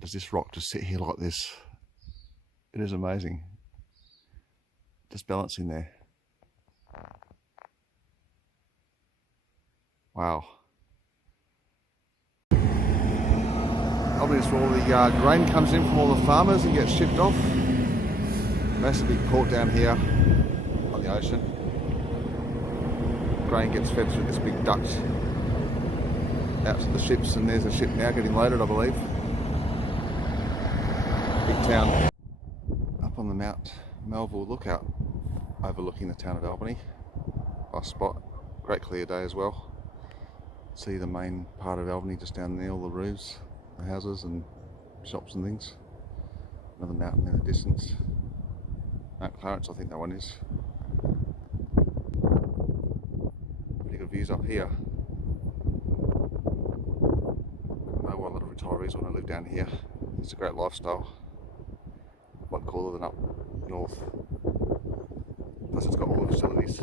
does this rock just sit here like this. It is amazing. Just balancing there. Wow. Obviously, all the grain comes in from all the farmers and gets shipped off. Massive big port down here on the ocean. Grain gets fed through this big duct out to the ships, and there's a ship now getting loaded, I believe. Big town. Up on the Mt Melville Lookout, overlooking the town of Albany. Nice spot, great clear day as well. See the main part of Albany just down there, all the roofs, the houses and shops and things. Another mountain in the distance. Mount Clarence, I think that one is. Pretty good views up here. I know why a lot of retirees want to live down here. It's a great lifestyle. A lot cooler than up north. Plus it's got all the facilities.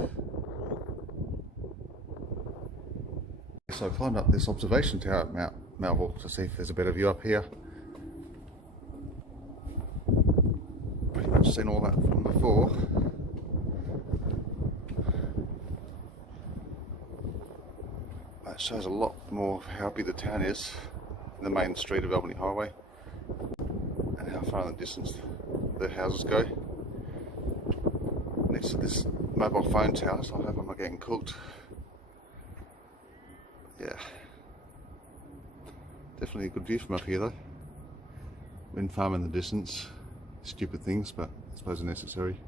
So I climbed up this observation tower at Mt Melville to see if there's a better view up here. Pretty much seen all that from before. That shows a lot more of how big the town is in the main street of Albany Highway, and how far in the distance the houses go. Next to this mobile phone tower, so I hope I'm not getting cooked. Yeah, definitely a good view from up here though. Wind farm in the distance. Stupid things, but I suppose are necessary.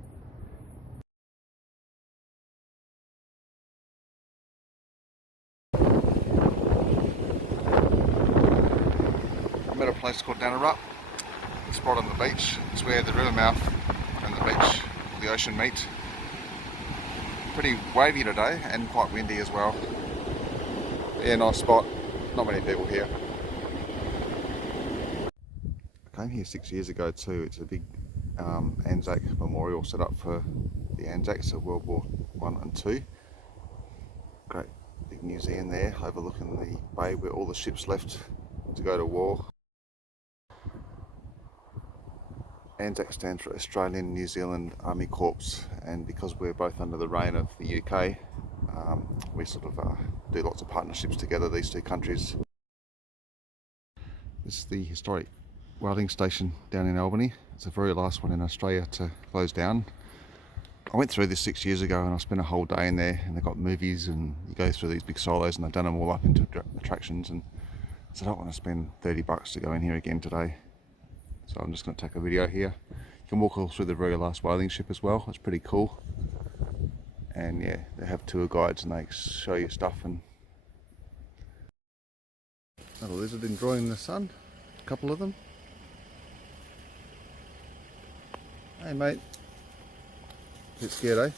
I'm at a place called Nanarup. It's spot on the beach. It's where the river mouth and the beach, the ocean meet. Pretty wavy today and quite windy as well. Yeah, nice spot. Not many people here. I came here 6 years ago too. It's a big Anzac memorial set up for the Anzacs of World War I and II. Great big museum there overlooking the bay where all the ships left to go to war. Anzac stands for Australian New Zealand Army Corps, and because we're both under the reign of the UK, we sort of do lots of partnerships together, these two countries. This is the historic whaling station down in Albany. It's the very last one in Australia to close down. I went through this 6 years ago and I spent a whole day in there, and they've got movies and you go through these big silos and they've done them all up into attractions, and so I don't want to spend $30 to go in here again today. So I'm just going to take a video here. You can walk all through the very last whaling ship as well. It's pretty cool. And yeah, they have tour guides and they show you stuff. And another lizard enjoying the sun. A couple of them. Hey mate. Bit scared, eh?